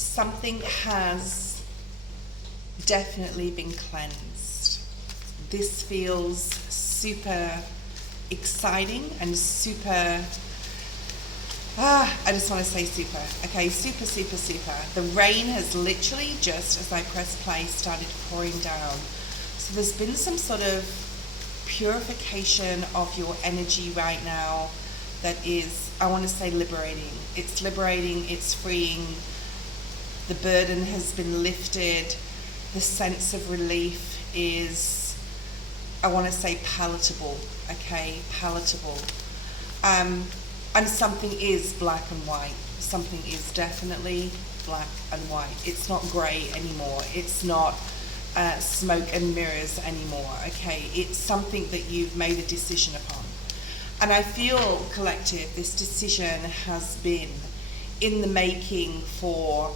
something has definitely been cleansed. This feels super exciting and super, I just want to say super, okay, super, super, super. The rain has literally just, as I press play, started pouring down. So there's been some sort of purification of your energy right now that is, I want to say, liberating. It's liberating, it's freeing. The burden has been lifted. The sense of relief is, I want to say, palatable, okay, palatable. And something is black and white. Something is definitely black and white. It's not grey anymore. It's not smoke and mirrors anymore, okay? It's something that you've made a decision upon. And I feel, collective, this decision has been in the making for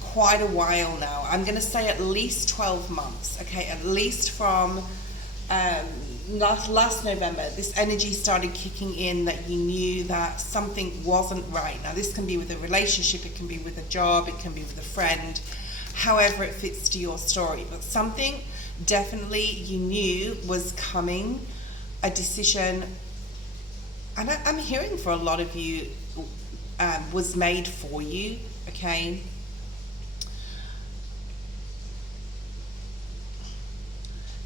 quite a while now. I'm going to say at least 12 months, okay? At least from last November, this energy started kicking in that you knew that something wasn't right. Now, this can be with a relationship, it can be with a job, it can be with a friend, however it fits to your story. But something definitely you knew was coming, a decision, and I'm hearing for a lot of you, was made for you, okay?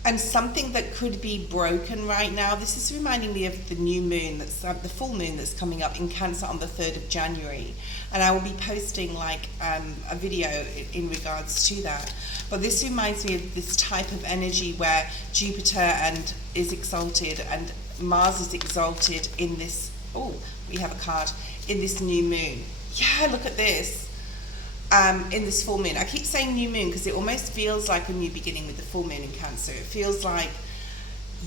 And something that could be broken right now. This is reminding me of the new moon, that's the full moon that's coming up in Cancer on the 3rd of January. And I will be posting like a video in regards to that. But this reminds me of this type of energy where Jupiter is exalted and Mars is exalted in this, oh, we have a card, in this new moon. Yeah, look at this. In this full moon. I keep saying new moon because it almost feels like a new beginning with the full moon in Cancer. It feels like,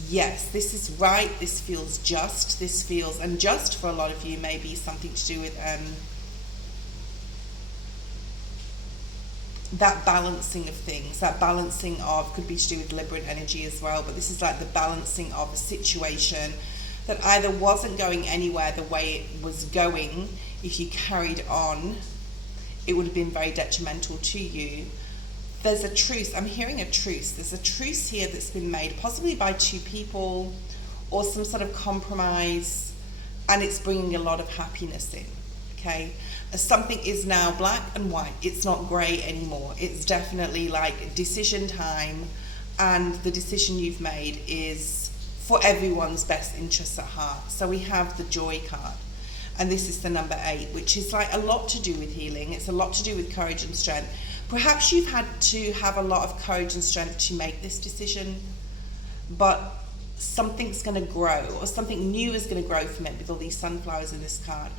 yes, this is right, this feels just, this feels, and just for a lot of you may be something to do with that balancing of things, that balancing of, could be to do with Libran energy as well, but this is like the balancing of a situation that either wasn't going anywhere the way it was going. If you carried on, it would have been very detrimental to you. There's a truce. I'm hearing a truce. There's a truce here that's been made, possibly by two people or some sort of compromise, and it's bringing a lot of happiness in, okay? Something is now black and white. It's not grey anymore. It's definitely like decision time, and the decision you've made is for everyone's best interests at heart. So we have the joy card. And this is the number 8, which is like a lot to do with healing. It's a lot to do with courage and strength. Perhaps you've had to have a lot of courage and strength to make this decision, but something's going to grow, or something new is going to grow from it with all these sunflowers in this card.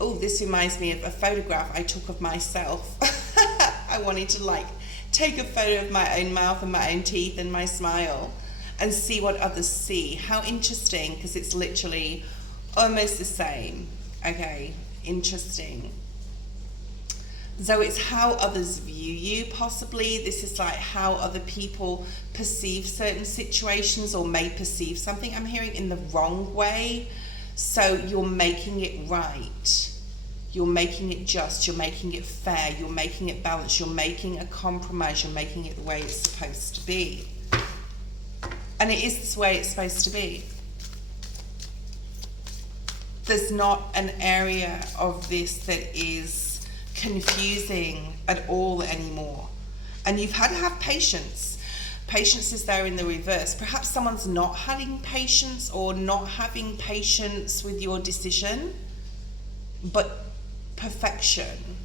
Oh, this reminds me of a photograph I took of myself. I wanted to like take a photo of my own mouth and my own teeth and my smile and see what others see. How interesting, because it's literally almost the same, okay, interesting. So it's how others view you, possibly. This is like how other people perceive certain situations or may perceive something. I'm hearing in the wrong way. So you're making it right. You're making it just. You're making it fair. You're making it balanced. You're making a compromise. You're making it the way it's supposed to be. And it is the way it's supposed to be. There's not an area of this that is confusing at all anymore. And you've had to have patience. Patience is there in the reverse. Perhaps someone's not having patience or not having patience with your decision, but perfection.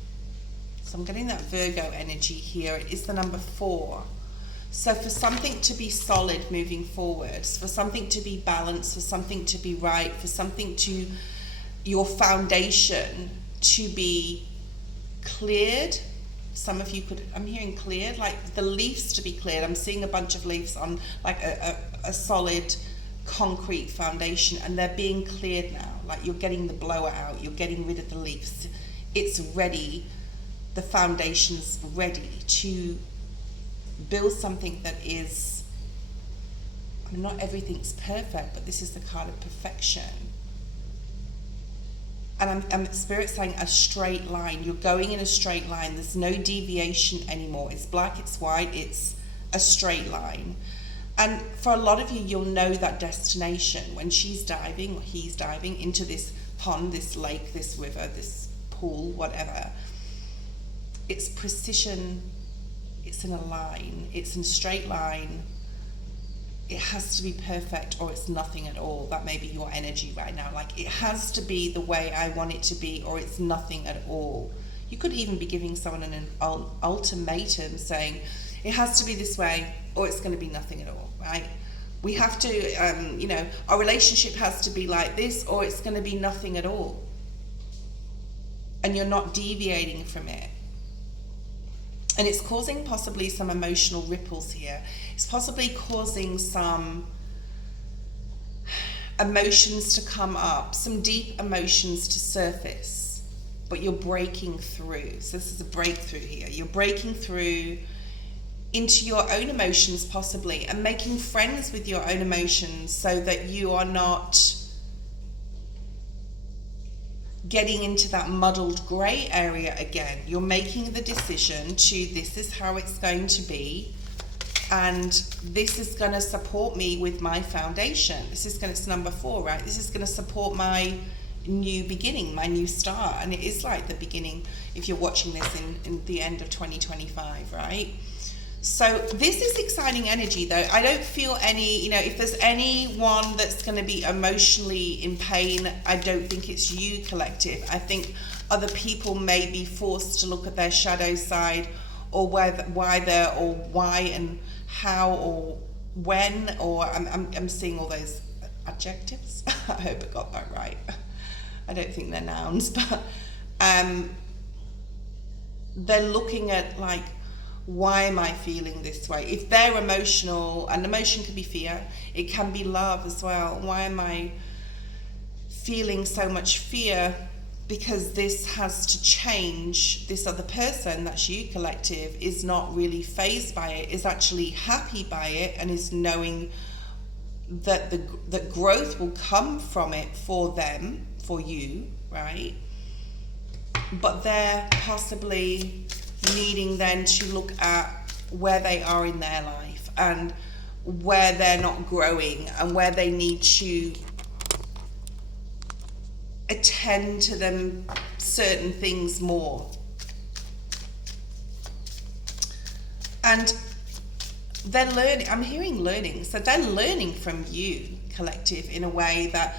So I'm getting that Virgo energy here. It is the number 4. So for something to be solid moving forwards, for something to be balanced, for something to be right, for something to, your foundation to be cleared. Some of you could, I'm hearing cleared, like the leaves to be cleared. I'm seeing a bunch of leaves on like a solid concrete foundation, and they're being cleared now. Like you're getting the blower out, you're getting rid of the leaves. It's ready, the foundation's ready to build something that is, I mean, not everything's perfect, but this is the card of perfection. and I'm Spirit saying a straight line. You're going in a straight line. There's no deviation anymore. It's black, it's white, it's a straight line. And for a lot of you, you'll know that destination when she's diving or he's diving into this pond, this lake, this river, this pool, whatever. It's precision. It's in a line. It's in a straight line. It has to be perfect or it's nothing at all. That may be your energy right now. Like, it has to be the way I want it to be or it's nothing at all. You could even be giving someone an ultimatum saying, it has to be this way or it's going to be nothing at all, right? We have to, our relationship has to be like this or it's going to be nothing at all. And you're not deviating from it. And it's causing possibly some emotional ripples here. It's possibly causing some emotions to come up, some deep emotions to surface, but you're breaking through. So this is a breakthrough here. You're breaking through into your own emotions possibly and making friends with your own emotions so that you are not getting into that muddled grey area again. You're making the decision to, this is how it's going to be, and this is going to support me with my foundation. This is going to, it's number 4, right? This is going to support my new beginning, my new start. And it is like the beginning if you're watching this in the end of 2025, right? So this is exciting energy though. I don't feel any, if there's anyone that's going to be emotionally in pain, I don't think it's you, collective. I think other people may be forced to look at their shadow side, or why and how or when, or I'm seeing all those adjectives. I hope I got that right. I don't think they're nouns, but they're looking at like, why am I feeling this way? If they're emotional, and emotion can be fear, it can be love as well. Why am I feeling so much fear? Because this has to change. This other person, that's you, collective, is not really fazed by it, is actually happy by it, and is knowing that the growth will come from it for them, for you, right? But they're possibly needing then to look at where they are in their life and where they're not growing and where they need to attend to them certain things more. And they're learning, I'm hearing learning, so they're learning from you, collective, in a way that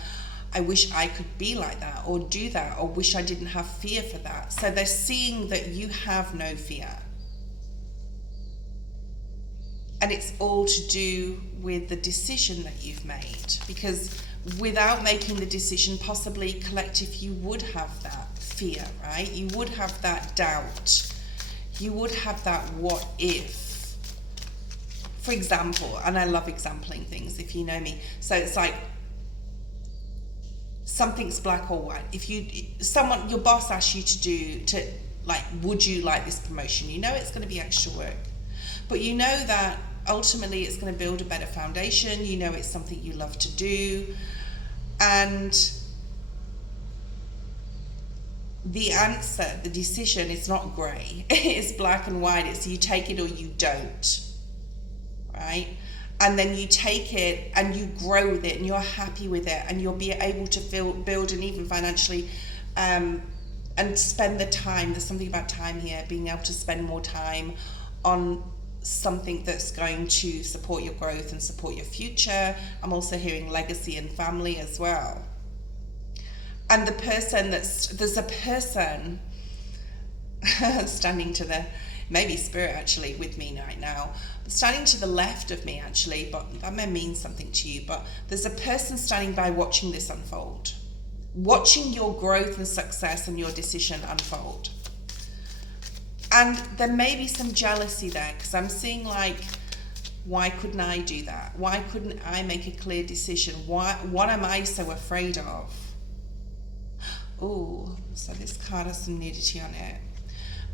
I wish I could be like that or do that, or wish I didn't have fear for that. So they're seeing that you have no fear. And it's all to do with the decision that you've made. Because without making the decision, possibly, collective, you would have that fear, right? You would have that doubt. You would have that what if. For example, and I love exempling things if you know me. So it's like, something's black or white. If your boss asks you to would you like this promotion? You know it's going to be extra work, but you know that ultimately it's going to build a better foundation. You know it's something you love to do, and the answer, the decision is not grey. It's black and white. It's you take it or you don't, right? And then you take it and you grow with it and you're happy with it, and you'll be able to build and even financially and spend the time. There's something about time here, being able to spend more time on something that's going to support your growth and support your future. I'm also hearing legacy and family as well. And there's a person standing to the, maybe spirit actually with me right now, standing to the left of me actually, but that may mean something to you, but there's a person standing by watching this unfold, watching your growth and success and your decision unfold. And there may be some jealousy there, because I'm seeing like, why couldn't I do that? Why couldn't I make a clear decision? What am I so afraid of? Oh, so this card has some nudity on it.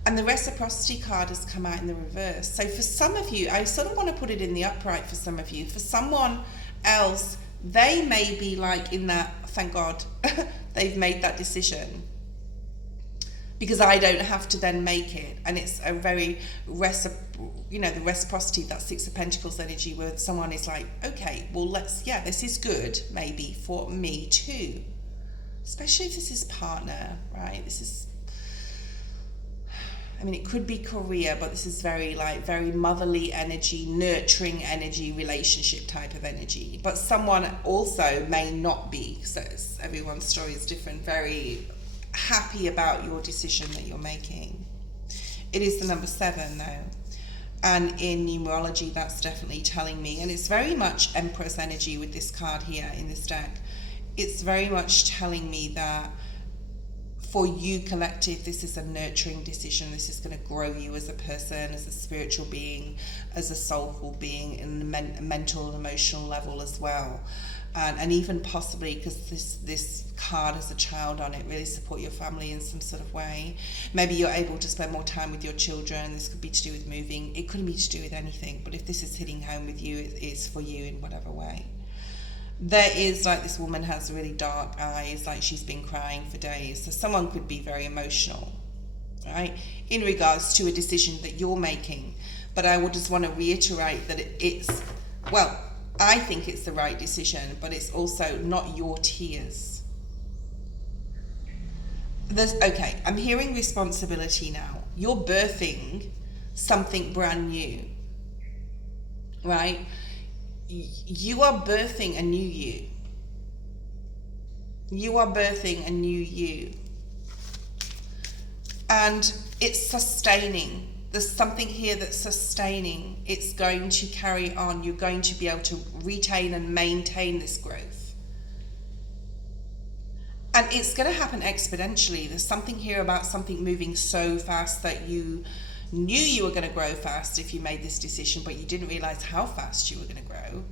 And the reciprocity card has come out in the reverse. So for some of you, I sort of want to put it in the upright for some of you. For someone else, they may be like in that thank God they've made that decision, because I don't have to then make it. And it's a very the reciprocity, that Six of Pentacles energy, where someone is like, okay, well, this is good maybe for me too, especially if this is partner, right? It could be career, but this is very motherly energy, nurturing energy, relationship type of energy. But someone also may not be, so everyone's story is different, very happy about your decision that you're making. It is the number 7 though, and in numerology that's definitely telling me, and it's very much Empress energy with this card here in this deck. It's very much telling me that for you, collective, this is a nurturing decision. This is going to grow you as a person, as a spiritual being, as a soulful being, in the mental and emotional level as well. And even possibly, because this card has a child on it, really support your family in some sort of way. Maybe you're able to spend more time with your children. This could be to do with moving. It couldn't be to do with anything. But if this is hitting home with you, it's for you in whatever way. There is, this woman has really dark eyes, she's been crying for days. So someone could be very emotional, right, in regards to a decision that you're making. But I would just want to reiterate that I think it's the right decision, but it's also not your tears. I'm hearing responsibility now. You're birthing something brand new, right? You are birthing a new you. You are birthing a new you. And it's sustaining. There's something here that's sustaining. It's going to carry on. You're going to be able to retain and maintain this growth. And it's going to happen exponentially. There's something here about something moving so fast that you knew you were going to grow fast if you made this decision, but you didn't realize how fast you were going to grow,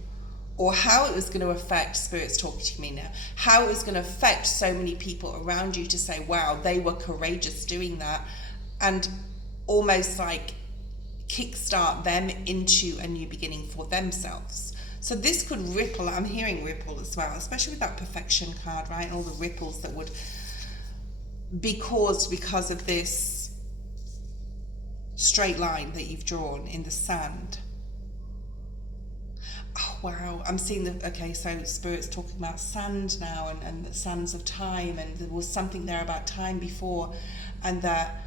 or how it was going to affect, Spirit's talking to me now, how it was going to affect so many people around you to say, wow, they were courageous doing that, and almost kickstart them into a new beginning for themselves. So this could ripple. I'm hearing ripple as well, especially with that perfection card, right? And all the ripples that would be caused because of this straight line that you've drawn in the sand. Oh wow, I'm seeing so Spirit's talking about sand now, and the sands of time, and there was something there about time before, and that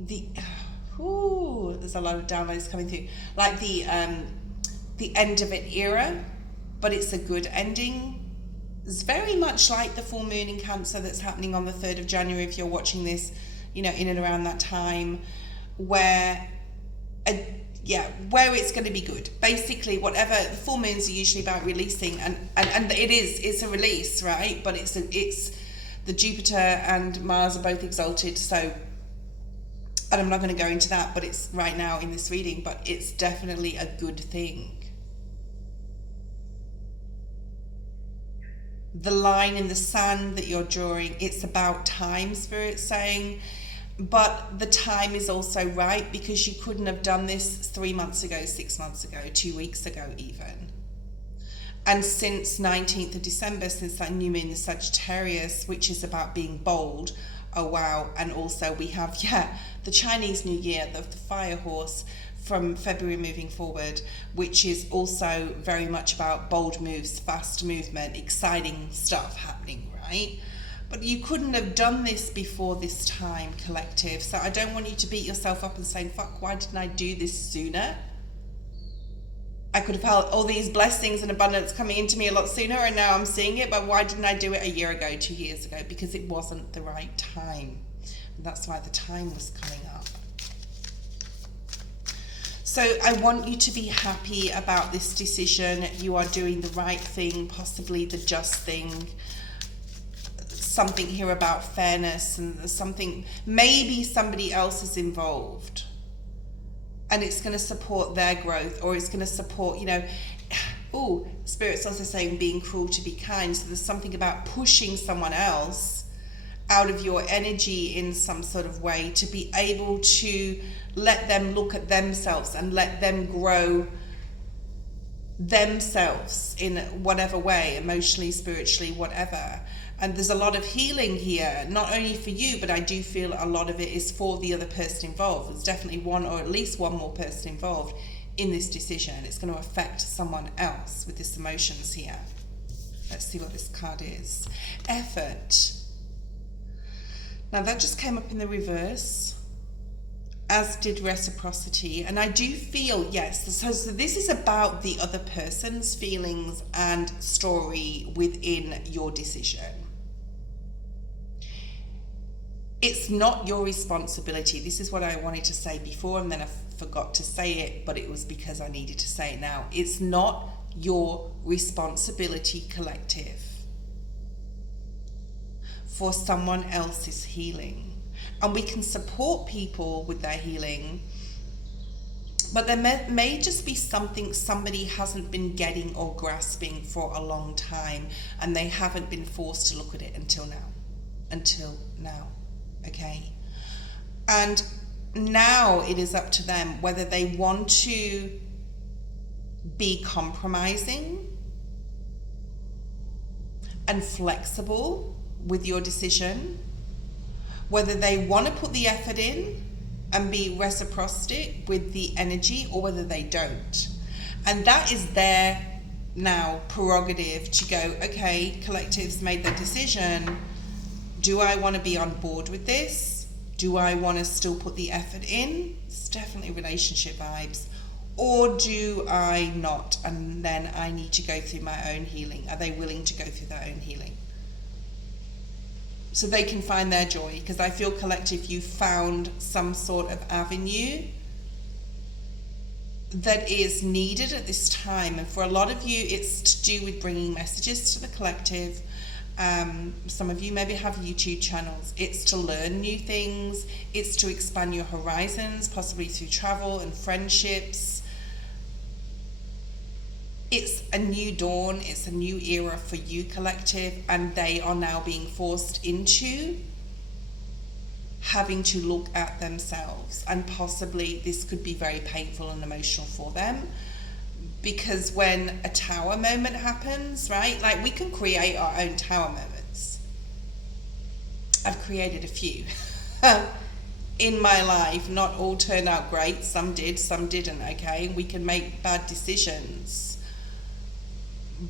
there's a lot of downloads coming through, the end of an era, but it's a good ending. It's very much like the full moon in Cancer that's happening on the 3rd of January if you're watching this, in and around that time, where it's going to be good. Basically, whatever, the full moons are usually about releasing, and it's a release, right? But it's the Jupiter and Mars are both exalted, so, and I'm not going to go into that, but it's right now in this reading, but it's definitely a good thing. The line in the sand that you're drawing, it's about time, Spirit's saying, but the time is also right, because you couldn't have done this 3 months ago, 6 months ago, 2 weeks ago even. And since 19th of December, since that new moon in Sagittarius, which is about being bold, oh wow, and also we have, the Chinese New Year, the fire horse, from February moving forward, which is also very much about bold moves, fast movement, exciting stuff happening, right? But you couldn't have done this before this time, collective. So I don't want you to beat yourself up and say, fuck, why didn't I do this sooner? I could have felt all these blessings and abundance coming into me a lot sooner, and now I'm seeing it, but why didn't I do it a year ago, 2 years ago? Because it wasn't the right time. And that's why the time was coming up. So I want you to be happy about this decision. You are doing the right thing, possibly the just thing. Something here about fairness, and something, maybe somebody else is involved and it's going to support their growth, or it's going to support, Spirit's also saying being cruel to be kind. So there's something about pushing someone else out of your energy in some sort of way, to be able to let them look at themselves and let them grow themselves in whatever way, emotionally, spiritually, whatever. And there's a lot of healing here, not only for you, but I do feel a lot of it is for the other person involved. There's definitely one or at least one more person involved in this decision. It's going to affect someone else with this emotions here. Let's see what this card is. Effort. Now that just came up in the reverse, as did reciprocity. And I do feel, yes, so this is about the other person's feelings and story within your decision. It's not your responsibility. This is what I wanted to say before, and then I forgot to say it, but it was because I needed to say it now. It's not your responsibility, collective, for someone else's healing. And we can support people with their healing, but there may just be something somebody hasn't been getting or grasping for a long time, and they haven't been forced to look at it until now. Okay? And now it is up to them whether they want to be compromising and flexible with your decision, whether they want to put the effort in and be reciprocity with the energy, or whether they don't. And that is their now prerogative to go, okay, collectives made their decision. Do I want to be on board with this? Do I want to still put the effort in? It's definitely relationship vibes. Or do I not? And then I need to go through my own healing. Are they willing to go through their own healing? So they can find their joy, because I feel, collective, you found some sort of avenue that is needed at this time. And for a lot of you, it's to do with bringing messages to the collective. Some of you maybe have YouTube channels. It's to learn new things. It's to expand your horizons, possibly through travel and friendships. It's a new dawn. It's a new era for you, collective, and they are now being forced into having to look at themselves. And possibly this could be very painful and emotional for them, because when a tower moment happens, right? Like, we can create our own tower moments. I've created a few in my life. Not all turned out great. Some did, some didn't, okay? We can make bad decisions.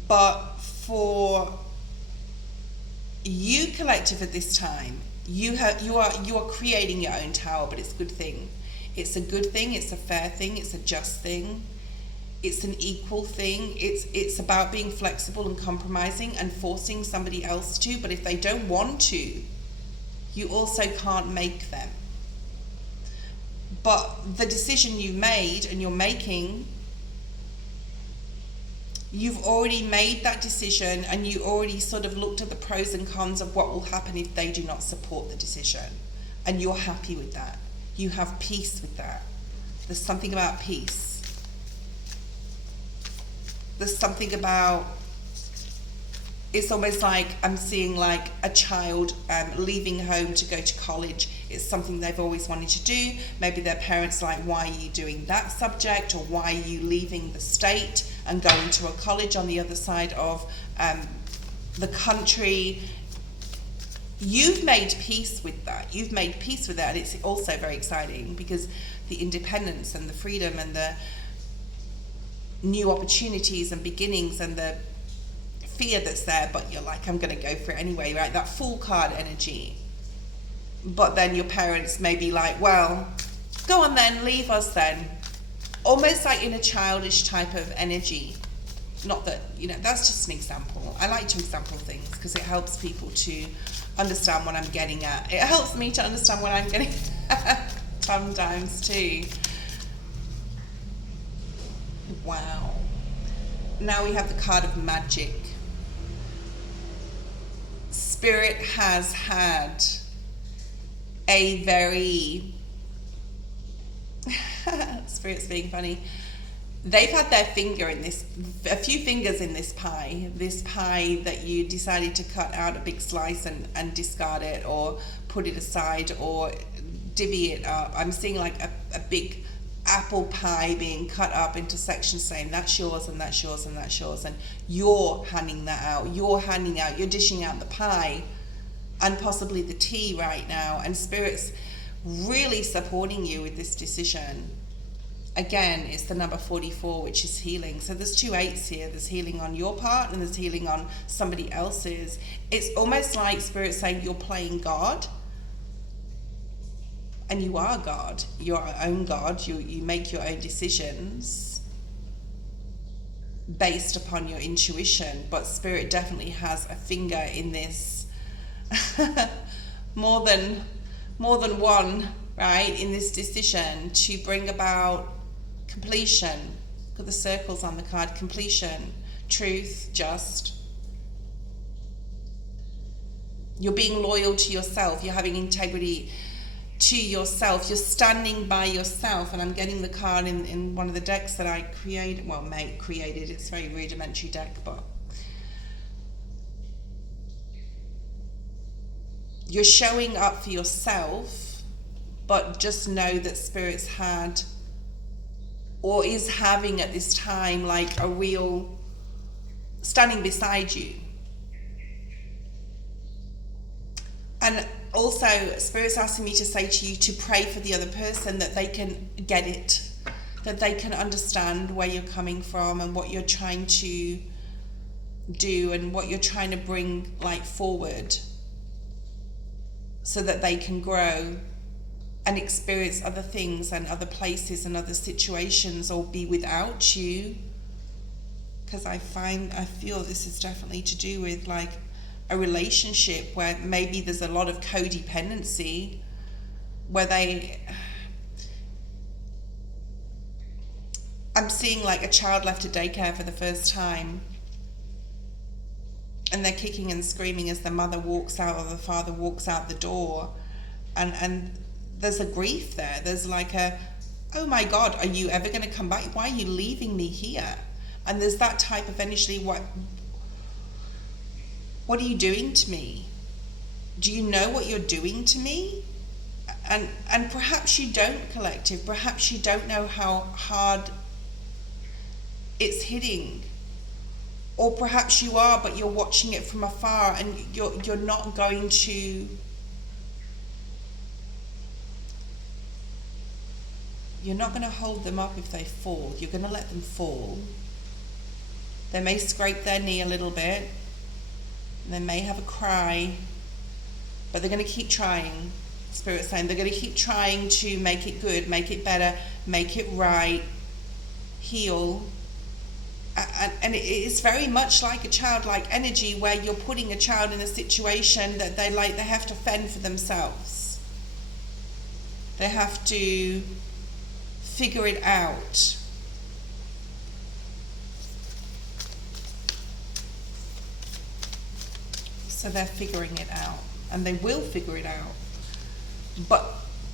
But for you, collective, at this time, you are creating your own tower, but it's a good thing. It's a good thing, it's a fair thing, it's a just thing. It's an equal thing. It's about being flexible and compromising and forcing somebody else to, but if they don't want to, you also can't make them. But the decision you made and you're making, you've already made that decision, and you already sort of looked at the pros and cons of what will happen if they do not support the decision. And you're happy with that. You have peace with that. There's something about peace. There's something about, it's almost like I'm seeing like a child leaving home to go to college. It's something they've always wanted to do. Maybe their parents are like, why are you doing that subject? Or why are you leaving the state and going to a college on the other side of the country? You've made peace with that. You've made peace with that. And it's also very exciting, because the independence and the freedom and the new opportunities and beginnings and the fear that's there, but you're like, I'm going to go for it anyway, right? That Fool card energy. But then your parents may be like, well, go on then, leave us then. Almost like in a childish type of energy. Not that, that's just an example. I like to example things because it helps people to understand what I'm getting at. It helps me to understand what I'm getting at sometimes too. Wow. Now we have the card of magic. Spirit has had a very... Spirit's being funny. They've had their finger in this, a few fingers in this pie that you decided to cut out a big slice and discard it, or put it aside, or divvy it up. I'm seeing like a big apple pie being cut up into sections, saying that's yours and that's yours and that's yours, and you're handing that out, you're dishing out the pie and possibly the tea right now, and Spirit's really supporting you with this decision. Again, it's the number 44, which is healing. So there's 2 8s here. There's healing on your part and there's healing on somebody else's. It's almost like Spirit saying you're playing God. And you are God. You're your own God. You make your own decisions based upon your intuition. But Spirit definitely has a finger in this. more than one, right? In this decision to bring about completion. Look at the circles on the card. Completion, truth, just. You're being loyal to yourself. You're having integrity to yourself. You're standing by yourself. And I'm getting the card in one of the decks that I created. Well, created. It's a very rudimentary deck, but you're showing up for yourself, but just know that Spirit's had or is having at this time like a real standing beside you. And also Spirit's asking me to say to you to pray for the other person, that they can get it, that they can understand where you're coming from and what you're trying to do and what you're trying to bring like forward, so that they can grow and experience other things and other places and other situations, or be without you. Because I feel this is definitely to do with like a relationship where maybe there's a lot of codependency, where I'm seeing like a child left at daycare for the first time, and they're kicking and screaming as the mother walks out or the father walks out the door, and there's a grief there. There's like oh my God, are you ever going to come back? Why are you leaving me here? And there's that type of energy. What are you doing to me? Do you know what you're doing to me? And perhaps you don't, collective. Perhaps you don't know how hard it's hitting. Or perhaps you are, but you're watching it from afar, and you're not going to. You're not going to hold them up if they fall. You're going to let them fall. They may scrape their knee a little bit. They may have a cry, but they're going to keep trying. Spirit's saying they're going to keep trying to make it good, make it better, make it right, heal. And it is very much like a childlike energy, where you're putting a child in a situation that they have to fend for themselves. They have to figure it out. So they're figuring it out, and they will figure it out. But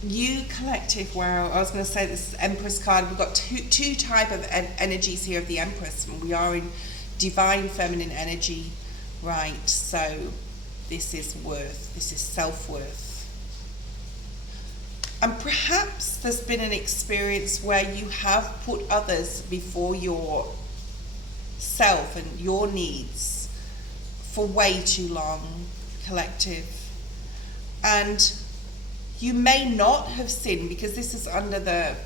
you, collective, wow, I was going to say this is Empress card. We've got two type of energies here of the Empress. We are in divine feminine energy, right? So this is worth, this is self-worth. And perhaps there's been an experience where you have put others before yourself and your needs for way too long, collective. And you may not have seen, because this is under the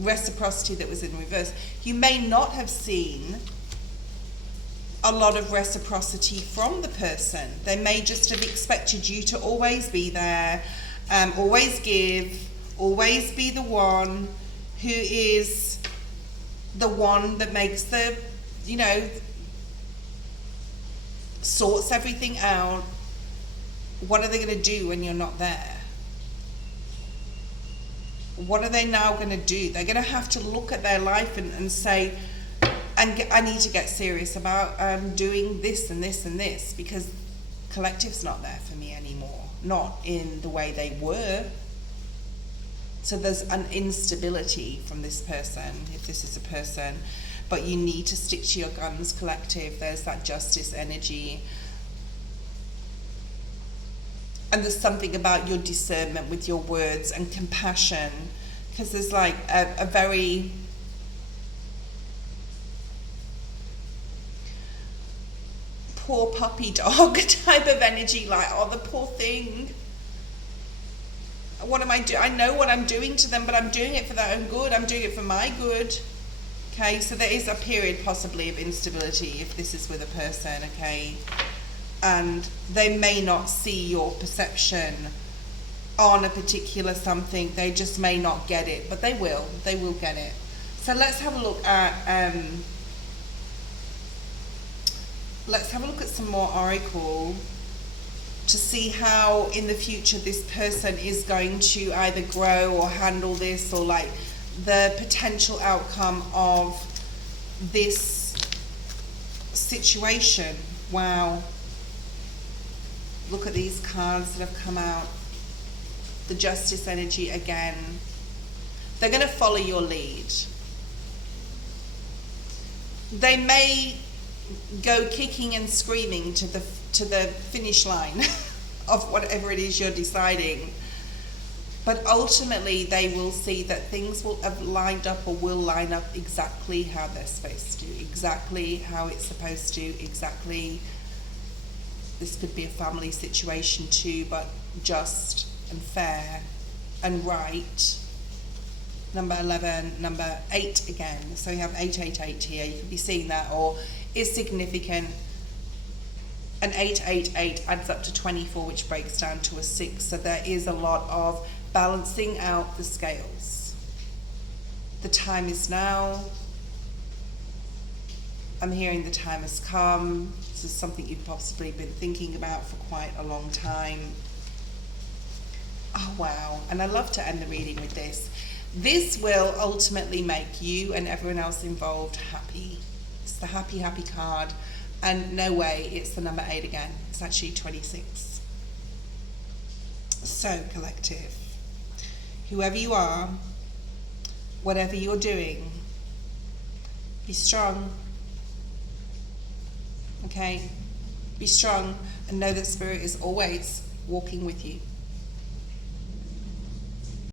reciprocity that was in reverse, you may not have seen a lot of reciprocity from the person. They may just have expected you to always be there, always give, always be the one who is the one that makes the, sorts everything out. What are they going to do when you're not there? What are they now going to do? They're going to have to look at their life and say, I need to get serious about doing this and this and this, because collective's not there for me anymore. Not in the way they were. So there's an instability from this person, if this is a person. But you need to stick to your guns, collective. There's that justice energy. And there's something about your discernment with your words and compassion, because there's like a very poor puppy dog type of energy, like, oh, the poor thing. What am I doing? I know what I'm doing to them, but I'm doing it for their own good. I'm doing it for my good. Okay, so there is a period possibly of instability if this is with a person, okay? And they may not see your perception on a particular something. They just may not get it, but they will get it. So let's have a look at some more oracle to see how in the future this person is going to either grow or handle this, or like the potential outcome of this situation. Wow. Look at these cards that have come out. The Justice energy again. They're going to follow your lead. They may go kicking and screaming to the finish line of whatever it is you're deciding. But ultimately, they will see that things will have lined up, or will line up exactly how they're supposed to, exactly how it's supposed to, exactly. This could be a family situation too, but just and fair and right. Number 11, number 8 again. So you have 888 here. You could be seeing that, or is significant. An 888 adds up to 24, which breaks down to a 6. So there is a lot of balancing out the scales. The time is now. I'm hearing the time has come. This is something you've possibly been thinking about for quite a long time. Oh, wow. And I love to end the reading with this. This will ultimately make you and everyone else involved happy. It's the happy, happy card. And no way, it's the number 8 again. It's actually 26. So, collective, whoever you are, whatever you're doing, be strong. Okay? Be strong and know that Spirit is always walking with you.